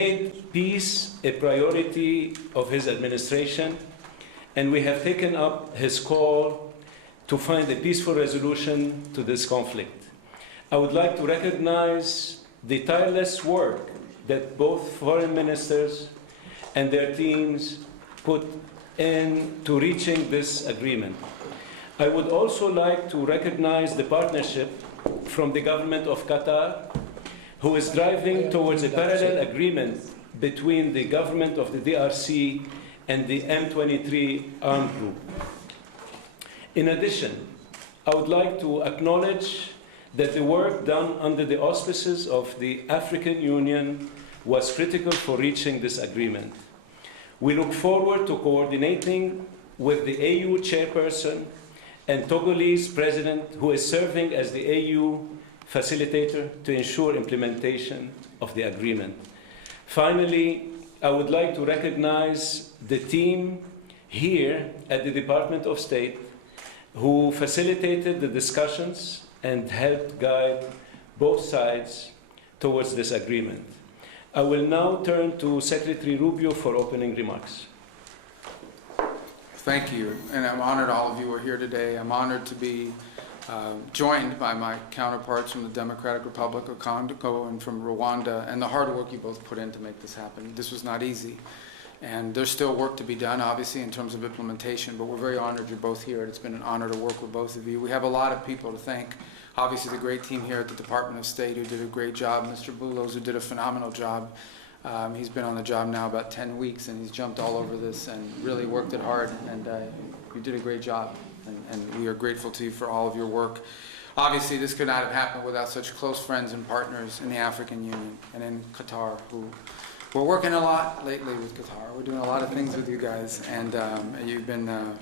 made peace a priority of his administration, and we have taken up his call to find a peaceful resolution to this conflict. I would like to recognize the tireless work that both foreign ministers and their teams put into reaching this agreement. I would also like to recognize the partnership from the government of Qatar, who is driving towards a parallel agreement between the government of the DRC and the M23 armed group. In addition, I would like to acknowledge that the work done under the auspices of the African Union was critical for reaching this agreement. We look forward to coordinating with the AU chairperson and Togolese president, who is serving as the AU facilitator to ensure implementation of the agreement. Finally, I would like to recognize the team here at the Department of State who facilitated the discussions and helped guide both sides towards this agreement. I will now turn to Secretary Rubio for opening remarks. Thank you, and I'm honored all of you are here today. I'm honored to be joined by my counterparts from the Democratic Republic of Congo and from Rwanda, and the hard work you both put in to make this happen. This was not easy, and there's still work to be done, obviously, in terms of implementation, but we're very honored you're both here, and it's been an honor to work with both of you. We have a lot of people to thank. Obviously, the great team here at the Department of State who did a great job, Mr. Bulos, who did a phenomenal job. He's been on the job now about 10 weeks, and he's jumped all over this and really worked it hard, and you did a great job, and we are grateful to you for all of your work. Obviously, this could not have happened without such close friends and partners in the African Union and in Qatar, who we're working a lot lately with Qatar. We're doing a lot of things with you guys, and you've been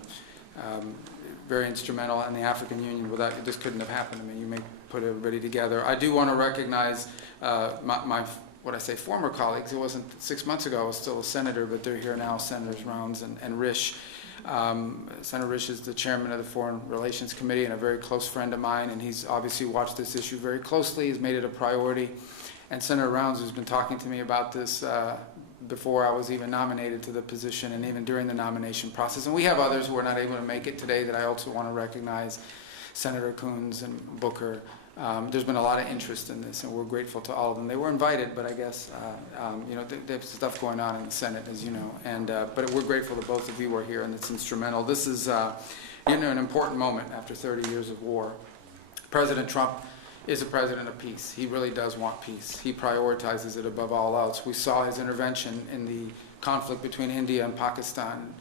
very instrumental in the African Union. Without this couldn't have happened. I mean, you may put everybody together. I do want to recognize my what I say, former colleagues. It wasn't 6 months ago, I was still a senator, but they're here now, Senators Rounds and Risch. Senator Risch is the chairman of the Foreign Relations Committee and a very close friend of mine, and he's obviously watched this issue very closely. He's made it a priority. And Senator Rounds, who's been talking to me about this before I was even nominated to the position and even during the nomination process. And we have others who are not able to make it today that I also want to recognize, Senator Coons and Booker. There's been a lot of interest in this, and we're grateful to all of them. They were invited, but I guess you know, there's stuff going on in the Senate, as you know. And but we're grateful that both of you are here, and it's instrumental. This is you know, an important moment after 30 years of war. President Trump is a president of peace. He really does want peace. He prioritizes it above all else. We saw his intervention in the conflict between India and Pakistan.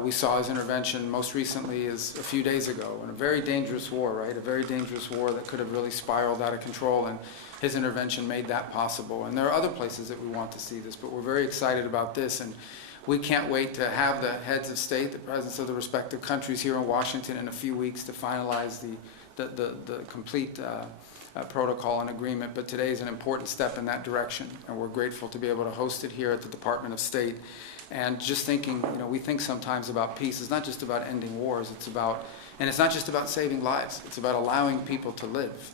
We saw his intervention most recently as a few days ago in a very dangerous war, right? A very dangerous war that could have really spiraled out of control, and his intervention made that possible. And there are other places that we want to see this, but we're very excited about this, and we can't wait to have the heads of state, the presidents of the respective countries here in Washington in a few weeks to finalize the complete protocol and agreement. But today is an important step in that direction, and we're grateful to be able to host it here at the Department of State. And just thinking, you know, we think sometimes about peace. It's not just about ending wars. It's about, and it's not just about saving lives. It's about allowing people to live.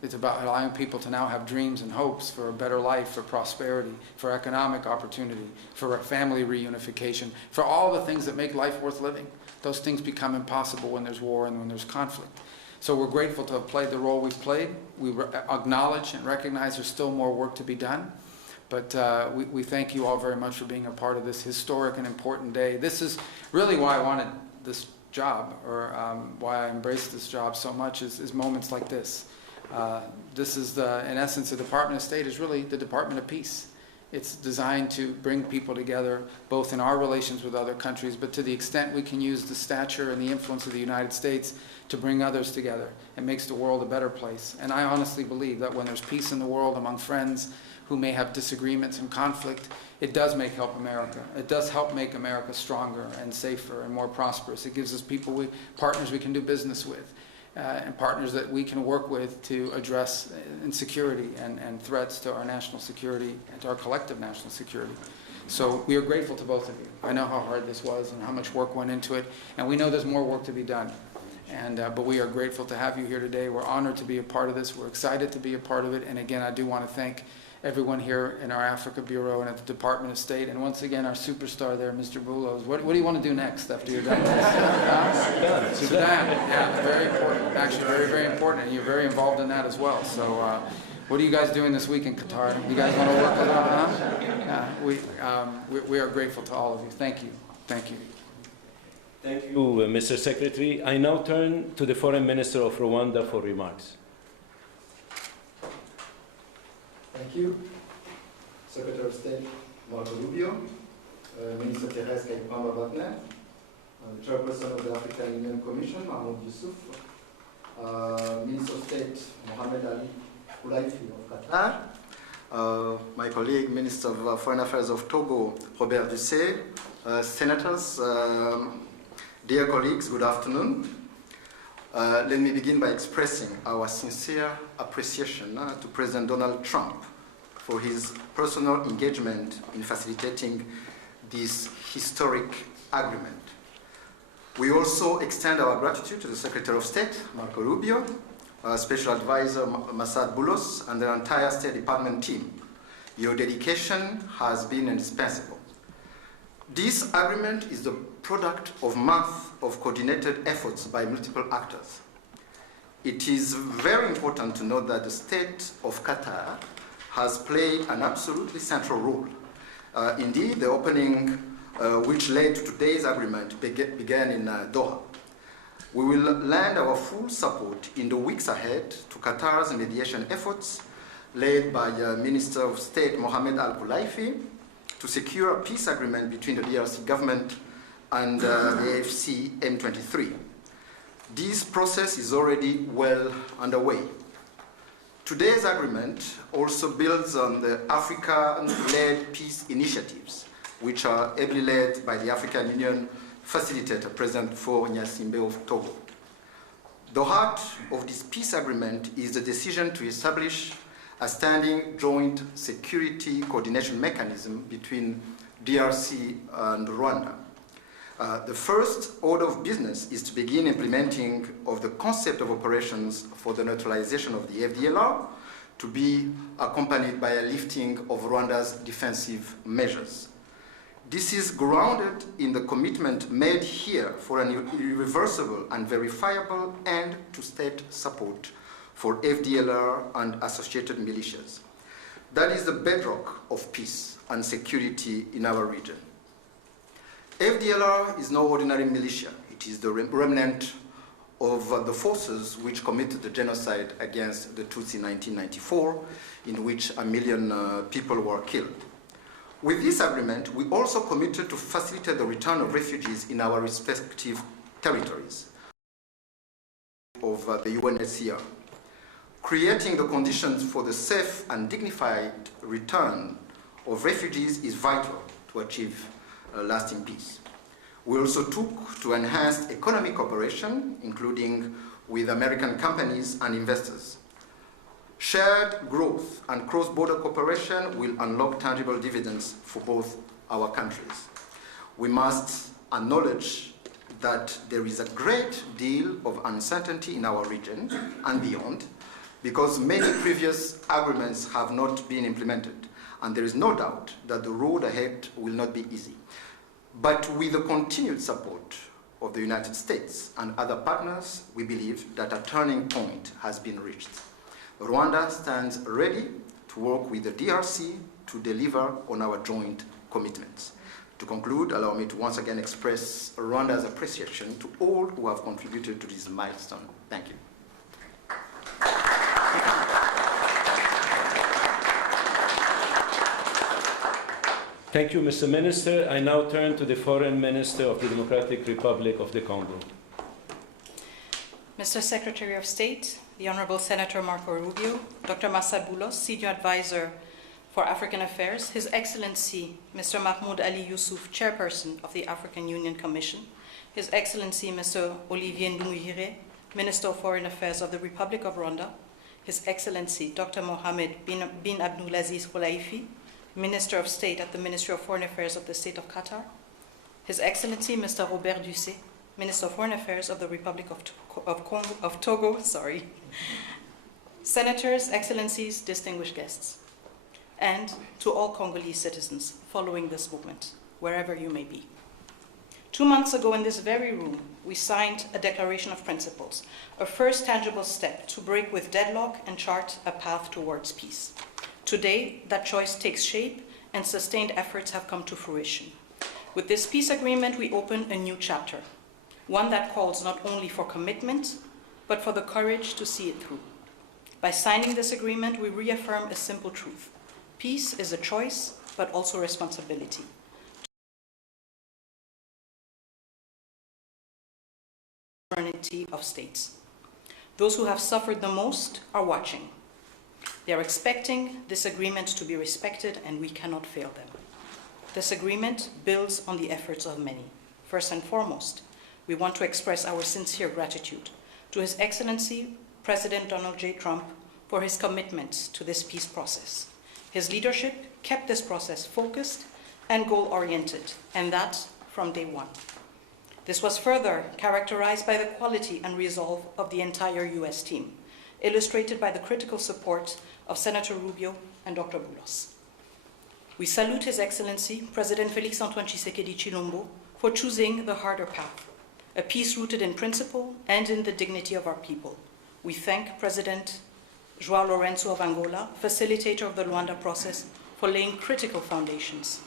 It's about allowing people to now have dreams and hopes for a better life, for prosperity, for economic opportunity, for family reunification, for all the things that make life worth living. Those things become impossible when there's war and when there's conflict. So we're grateful to have played the role we've played. We acknowledge and recognize there's still more work to be done. But we thank you all very much for being a part of this historic and important day. This is really why I wanted this job, or why I embraced this job so much, is moments like this. This is, in essence, the Department of State is really the Department of Peace. It's designed to bring people together, both in our relations with other countries, but to the extent we can use the stature and the influence of the United States to bring others together. It makes the world a better place. And I honestly believe that when there's peace in the world among friends who may have disagreements and conflict, it does help America. It does help make America stronger and safer and more prosperous. It gives us partners we can do business with, and partners that we can work with to address insecurity and threats to our national security and to our collective national security. So we are grateful to both of you. I know how hard this was and how much work went into it, and we know there's more work to be done. But we are grateful to have you here today. We're honored to be a part of this. We're excited to be a part of it. And again, I do want to thank everyone here in our Africa Bureau and at the Department of State, and once again, our superstar there, Mr. Bulos. What do you want to do next after you're done with this? Sudan. Yeah, very important. Actually, very, very important, and you're very involved in that as well. So, what are you guys doing this week in Qatar? You guys want to work with us? Yeah, we are grateful to all of you. Thank you. Thank you. Thank you, Mr. Secretary. I now turn to the Foreign Minister of Rwanda for remarks. Thank you. Secretary of State Marco Rubio, Minister Thérèse Kayikwamba Wagner, the Chairperson of the African Union Commission, Mahmoud Yusuf, Minister of State Mohamed Ali Koulaifi of Qatar, my colleague, Minister of Foreign Affairs of Togo, Robert Dussé, Senators, dear colleagues, good afternoon. Let me begin by expressing our sincere appreciation to President Donald Trump for his personal engagement in facilitating this historic agreement. We also extend our gratitude to the Secretary of State, Marco Rubio, Special Advisor Masad Boulos, and the entire State Department team. Your dedication has been indispensable. This agreement is the product of months of coordinated efforts by multiple actors. It is very important to note that the state of Qatar has played an absolutely central role. Indeed, the opening, which led to today's agreement, began in Doha. We will lend our full support in the weeks ahead to Qatar's mediation efforts, led by Minister of State Mohamed Al Koulaifi, to secure a peace agreement between the DRC government and the AFC M23. This process is already well underway. Today's agreement also builds on the African-led peace initiatives, which are ably led by the African Union Facilitator, President Faure Gnassingbé of Togo. The heart of this peace agreement is the decision to establish a standing joint security coordination mechanism between DRC and Rwanda. The first order of business is to begin implementing of the concept of operations for the neutralization of the FDLR, to be accompanied by a lifting of Rwanda's defensive measures. This is grounded in the commitment made here for an irreversible and verifiable end to state support for FDLR and associated militias. That is the bedrock of peace and security in our region. FDLR is no ordinary militia. It is the remnant of the forces which committed the genocide against the Tutsi in 1994, in which 1 million people were killed. With this agreement, we also committed to facilitate the return of refugees in our respective territories of the UNHCR. Creating the conditions for the safe and dignified return of refugees is vital to achieve lasting peace. We also took to enhance economic cooperation, including with American companies and investors. Shared growth and cross-border cooperation will unlock tangible dividends for both our countries. We must acknowledge that there is a great deal of uncertainty in our region and beyond, because many previous agreements have not been implemented, and there is no doubt that the road ahead will not be easy. But with the continued support of the United States and other partners, we believe that a turning point has been reached. Rwanda stands ready to work with the DRC to deliver on our joint commitments. To conclude, allow me to once again express Rwanda's appreciation to all who have contributed to this milestone. Thank you. Thank you, Mr. Minister. I now turn to the Foreign Minister of the Democratic Republic of the Congo. Mr. Secretary of State, the Honorable Senator Marco Rubio, Dr. Masad Boulos, Senior Advisor for African Affairs, His Excellency Mr. Mahmoud Ali Yusuf, Chairperson of the African Union Commission, His Excellency Mr. Olivier Nduhungirehe, Minister of Foreign Affairs of the Republic of Rwanda, His Excellency Dr. Mohamed bin Abdulaziz Koulaifi, Minister of State at the Ministry of Foreign Affairs of the State of Qatar, His Excellency Mr. Robert Dussé, Minister of Foreign Affairs of the Republic of Togo, Senators, Excellencies, distinguished guests. and to all Congolese citizens following this movement, wherever you may be. 2 months ago in this very room, we signed a Declaration of Principles, a first tangible step to break with deadlock and chart a path towards peace. Today, that choice takes shape and sustained efforts have come to fruition. With this peace agreement, we open a new chapter, one that calls not only for commitment, but for the courage to see it through. By signing this agreement, we reaffirm a simple truth. Peace is a choice, but also responsibility. Sovereignty of states. Those who have suffered the most are watching. They are expecting this agreement to be respected, and we cannot fail them. This agreement builds on the efforts of many. First and foremost, we want to express our sincere gratitude to His Excellency President Donald J. Trump for his commitment to this peace process. His leadership kept this process focused and goal-oriented, and that from day one. This was further characterized by the quality and resolve of the entire U.S. team, illustrated by the critical support of Senator Rubio and Dr. Boulos. We salute His Excellency, President Félix Antoine Tshisekedi Chilombo, for choosing the harder path, a peace rooted in principle and in the dignity of our people. We thank President João Lourenço of Angola, facilitator of the Rwanda process, for laying critical foundations.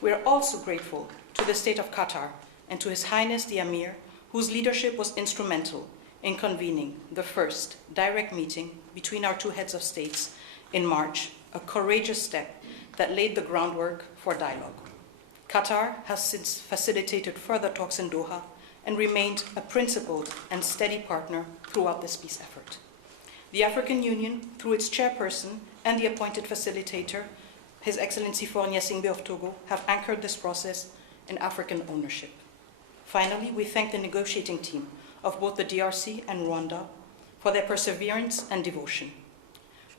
We are also grateful to the State of Qatar and to His Highness the Emir, whose leadership was instrumental in convening the first direct meeting between our two heads of states in March, a courageous step that laid the groundwork for dialogue. Qatar has since facilitated further talks in Doha and remained a principled and steady partner throughout this peace effort. The African Union, through its chairperson and the appointed facilitator, His Excellency Faure Gnassingbé of Togo, have anchored this process in African ownership. Finally, we thank the negotiating team of both the DRC and Rwanda for their perseverance and devotion.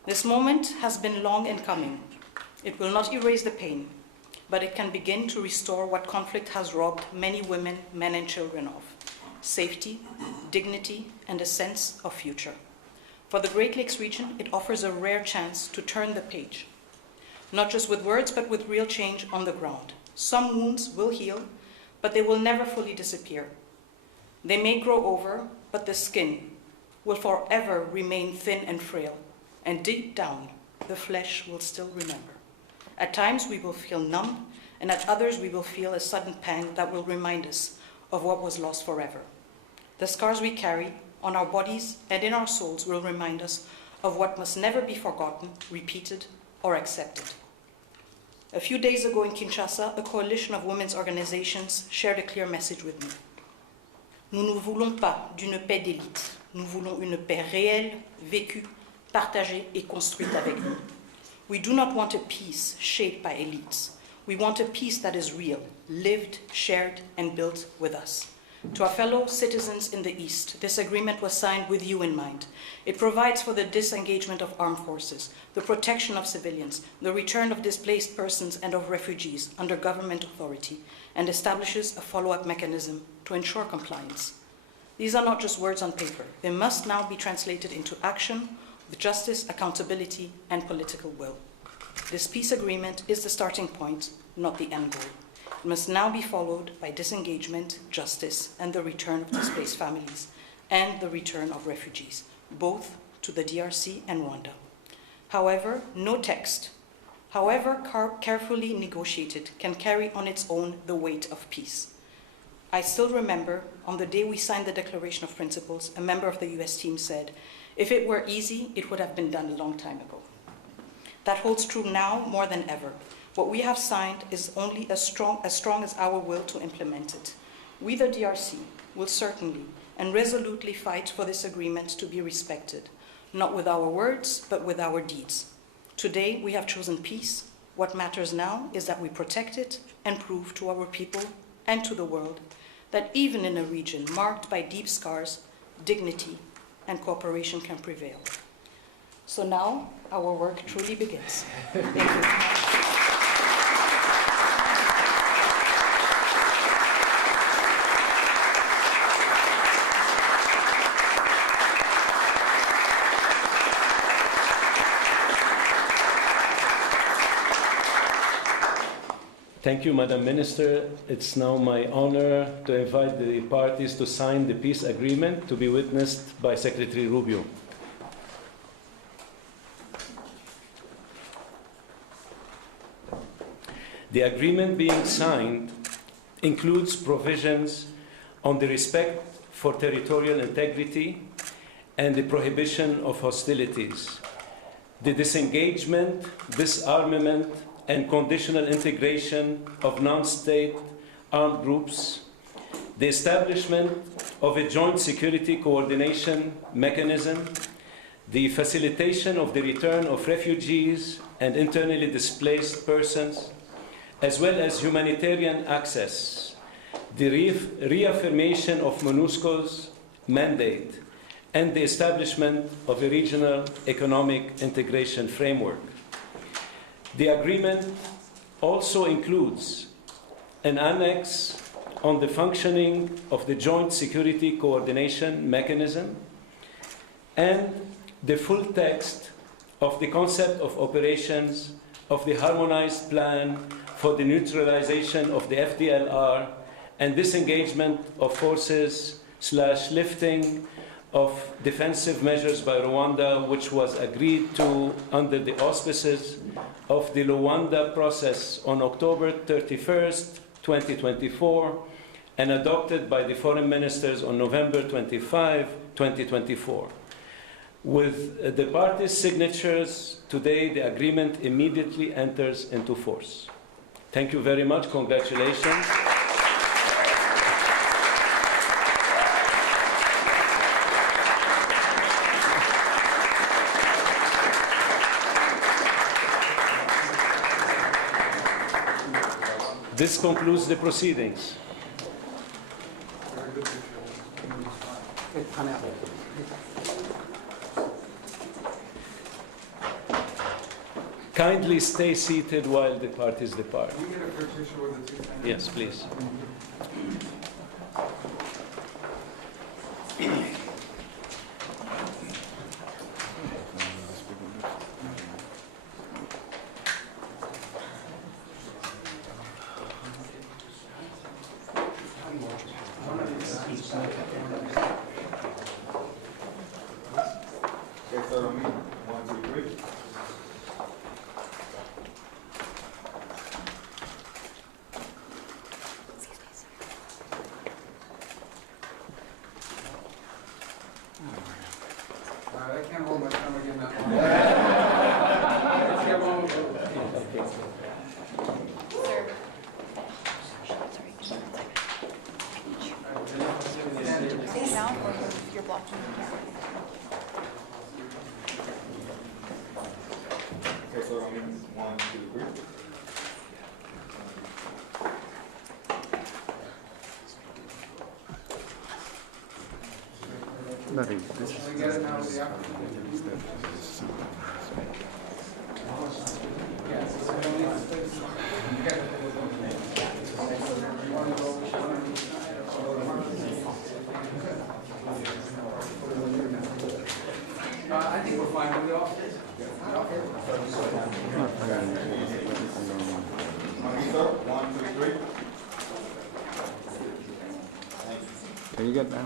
This moment has been long in coming. It will not erase the pain, but it can begin to restore what conflict has robbed many women, men, and children of: safety, dignity, and a sense of future. For the Great Lakes region, it offers a rare chance to turn the page, not just with words, but with real change on the ground. Some wounds will heal, but they will never fully disappear. They may grow over, but the skin will forever remain thin and frail, and deep down, the flesh will still remember. At times, we will feel numb, and at others, we will feel a sudden pang that will remind us of what was lost forever. The scars we carry on our bodies and in our souls will remind us of what must never be forgotten, repeated, or accepted. A few days ago in Kinshasa, a coalition of women's organizations shared a clear message with me. Nous ne voulons pas d'une paix d'élite. Nous voulons une paix réelle, vécue, partagée et construite avec nous. We do not want a peace shaped by elites. We want a peace that is real, lived, shared, and built with us. To our fellow citizens in the East, this agreement was signed with you in mind. It provides for the disengagement of armed forces, the protection of civilians, the return of displaced persons and of refugees under government authority, and establishes a follow-up mechanism to ensure compliance. These are not just words on paper. They must now be translated into action with justice, accountability, and political will. This peace agreement is the starting point, not the end goal. It must now be followed by disengagement, justice, and the return of displaced families, and the return of refugees, both to the DRC and Rwanda. However, no text, however carefully negotiated, can carry on its own the weight of peace. I still remember, on the day we signed the Declaration of Principles, a member of the US team said, "If it were easy, it would have been done a long time ago." That holds true now more than ever. What we have signed is only as strong as our will to implement it. We, the DRC, will certainly and resolutely fight for this agreement to be respected, not with our words, but with our deeds. Today, we have chosen peace. What matters now is that we protect it and prove to our people and to the world that even in a region marked by deep scars, dignity and cooperation can prevail. So now, our work truly begins. Thank you. Thank you, Madam Minister. It's now my honor to invite the parties to sign the peace agreement to be witnessed by Secretary Rubio. The agreement being signed includes provisions on the respect for territorial integrity and the prohibition of hostilities, the disengagement, disarmament, and conditional integration of non-state armed groups, the establishment of a joint security coordination mechanism, the facilitation of the return of refugees and internally displaced persons, as well as humanitarian access, the reaffirmation of MONUSCO's mandate, and the establishment of a regional economic integration framework. The agreement also includes an annex on the functioning of the Joint Security Coordination Mechanism and the full text of the concept of operations of the Harmonized Plan for the Neutralization of the FDLR and disengagement of forces / lifting of defensive measures by Rwanda, which was agreed to under the auspices of the Luanda process on October 31st, 2024, and adopted by the foreign ministers on November 25, 2024. With the parties' signatures today, the agreement immediately enters into force. Thank you very much. Congratulations. This concludes the proceedings. Kindly stay seated while the parties depart. Can we get a picture with the two things? Yes, please. I can't hold my stomach in that one. Face down or you're blocking the camera. Okay, so I mean, 1, 2, 3. We get it now with the applicant. I think we're fine with it all. Sir, 1, 2, 3. Can you get down?